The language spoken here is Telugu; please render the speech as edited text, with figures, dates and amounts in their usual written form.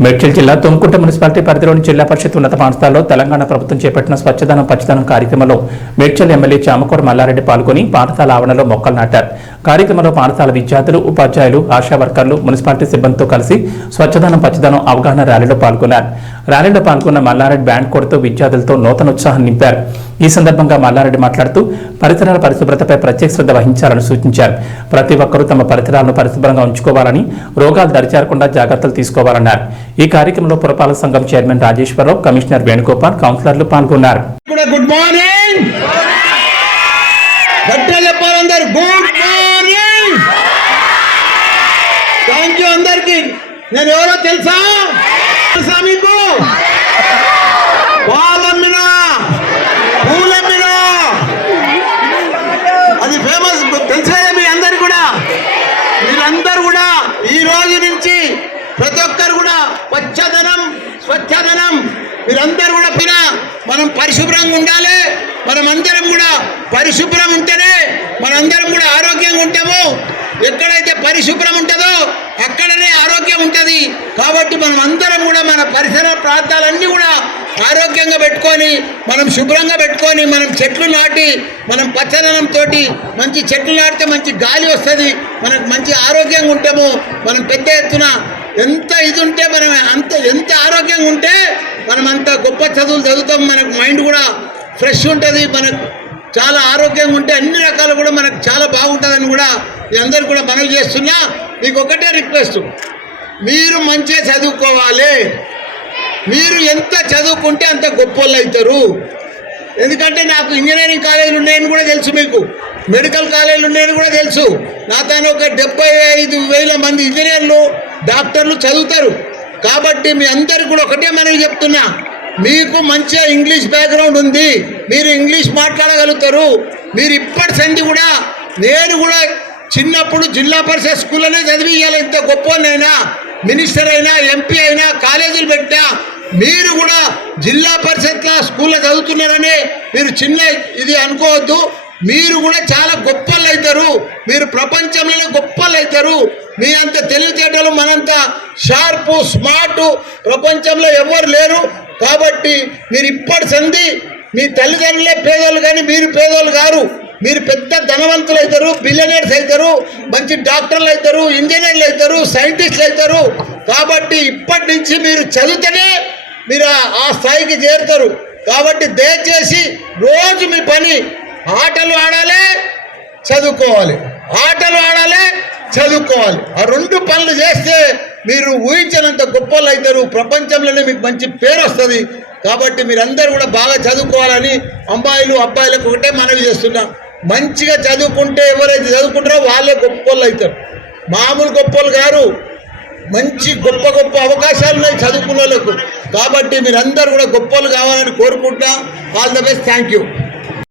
మేడ్చల్ జిల్లా తుమ్కుంట మున్సిపాలిటీ పరిధిలోని జిల్లా పరిషత్ ఉన్నత పాఠశాలలో తెలంగాణ ప్రభుత్వం చేపట్టిన స్వచ్ఛదనం పచ్చదనం కార్యక్రమంలో మేడ్చల్ ఎమ్మెల్యే చామకూర మల్లారెడ్డి పాల్గొని పాఠశాల ఆవరణలో మొక్కలు నాటారు. కార్యక్రమంలో పాఠశాల విద్యార్థులు, ఉపాధ్యాయులు, ఆశా వర్కర్లు, మున్సిపాలిటీ సిబ్బందితో కలిసి స్వచ్ఛదనం పచ్చదనం అవగాహన ర్యాలీలో పాల్గొన్నారు. ర్యాలీలో పాల్గొన్న మల్లారెడ్డి బ్యాండ్ కొడుతూ విద్యార్థులతో నూతన ఉత్సాహం నింపారు. ఈ సందర్భంగా మల్లారెడ్డి మాట్లాడుతూ పరిసరాల పరిశుభ్రతపై ప్రత్యేక శ్రద్ధ వహించాలని సూచించారు. ప్రతి ఒక్కరూ తమ పరిసరాలను పరిశుభ్రంగా ఉంచుకోవాలని, రోగాలు దరిచేరకుండా జాగ్రత్తలు తీసుకోవాలన్నారు. ఈ కార్యక్రమంలో పురపాలక సంఘం చైర్మన్ రాజేశ్వరరావు, కమిషనర్ వేణుగోపాల్, కౌన్సిలర్లు పాల్గొన్నారు. Good morning. థ్యాంక్ యూ అందరికి. నేను ఎవరో తెలుసా మీకు? పాలమ్మినా, పూలమ్మినా, అది ఫేమస్ తెలుసా మీ అందరు కూడా? మీరందరూ కూడా ఈ రోజు నుంచి ప్రతి ఒక్కరు కూడా పచ్చదనం, స్వచ్ఛదనం మీరందరూ కూడా మనం పరిశుభ్రంగా ఉండాలి. మనం అందరం కూడా పరిశుభ్రం ఉంటేనే మనందరం కూడా ఆరోగ్యంగా ఉంటాము. ఎక్కడైతే పరిశుభ్రం ఉంటుందో అక్కడనే ఆరోగ్యం ఉంటుంది. కాబట్టి మనం అందరం కూడా మన పరిసర ప్రాంతాలన్నీ కూడా ఆరోగ్యంగా పెట్టుకొని, మనం శుభ్రంగా పెట్టుకొని, మనం చెట్లు నాటి, మనం పచ్చదనంతో మంచి చెట్లు నాటితే మంచి గాలి వస్తుంది. మనకు మంచి ఆరోగ్యంగా ఉంటాము. మనం పెద్ద ఎత్తున ఎంత ఇది ఉంటే మనం ఎంత ఆరోగ్యంగా ఉంటే మనం అంత గొప్ప చదువులు చదువుతాం. మనకు మైండ్ కూడా ఫ్రెష్ ఉంటుంది. మనకు చాలా ఆరోగ్యంగా ఉంటే అన్ని రకాలు కూడా మనకు చాలా బాగుంటుందని కూడా మీ అందరు కూడా మనవి చేస్తున్నా. మీకు ఒకటే రిక్వెస్ట్, మీరు మంచిగా చదువుకోవాలి. మీరు ఎంత చదువుకుంటే అంత గొప్ప వాళ్ళు అవుతారు. ఎందుకంటే నాకు ఇంజనీరింగ్ కాలేజీలు ఉన్నాయని కూడా తెలుసు, మీకు మెడికల్ కాలేజీలు ఉన్నాయని కూడా తెలుసు. నాతో ఒక 75,000 మంది ఇంజనీర్లు, డాక్టర్లు చదువుతారు. కాబట్టి మీ అందరికి కూడా ఒకటే మనకి చెప్తున్నా, మీకు మంచిగా ఇంగ్లీష్ బ్యాక్గ్రౌండ్ ఉంది, మీరు ఇంగ్లీష్ మాట్లాడగలుగుతారు. మీరు ఇప్పటి సంధి కూడా, నేను కూడా చిన్నప్పుడు జిల్లా పరిషత్ స్కూల్లోనే చదివియాలి. ఇంత గొప్పనైనా, మినిస్టర్ అయినా, ఎంపీ అయినా, కాలేజీలు పెట్టా. మీరు కూడా జిల్లా పరిషత్లో స్కూల్లో చదువుతున్నారని మీరు చిన్న ఇది అనుకోవద్దు. మీరు కూడా చాలా గొప్పలు అవుతారు. మీరు ప్రపంచంలోనే గొప్పలు అవుతారు. మీ అంత తెలివితేటలు, మనంత షార్పు, స్మార్ట్ ప్రపంచంలో ఎవరు లేరు. కాబట్టి మీరు ఇప్పటి సంధి మీ తల్లిదండ్రులే పేదోళ్ళు కానీ మీరు పేదోళ్ళు కారు. మీరు పెద్ద ధనవంతులు అవుతారు, బిలియనర్స్ అవుతారు, మంచి డాక్టర్లు అవుతారు, ఇంజనీర్లు అవుతారు, సైంటిస్టులు అవుతారు. కాబట్టి ఇప్పటి నుంచి మీరు చదివితేనే మీరు ఆ స్థాయికి చేరుతారు. కాబట్టి దయచేసి రోజు మీ పని ఆటలు ఆడాలి, చదువుకోవాలి. ఆటలు ఆడాలి, చదువుకోవాలి. ఆ రెండు పనులు చేస్తే మీరు ఊహించినంత గొప్పలు అవుతారు. ప్రపంచంలోనే మీకు మంచి పేరు వస్తుంది. కాబట్టి మీరందరూ కూడా బాగా చదువుకోవాలని అమ్మాయిలు అబ్బాయిలకు ఒకటే మనవి చేస్తున్నా. మంచిగా చదువుకుంటే ఎవరైతే చదువుకుంటారో వాళ్ళే గొప్పలు అవుతారు. మామూలు గొప్పలు గారు, మంచి గొప్ప గొప్ప అవకాశాలు ఉన్నాయి చదువుకున్న వాళ్ళకు. కాబట్టి మీరందరూ కూడా గొప్పలు కావాలని కోరుకుంటున్నా. All the best. Thank you.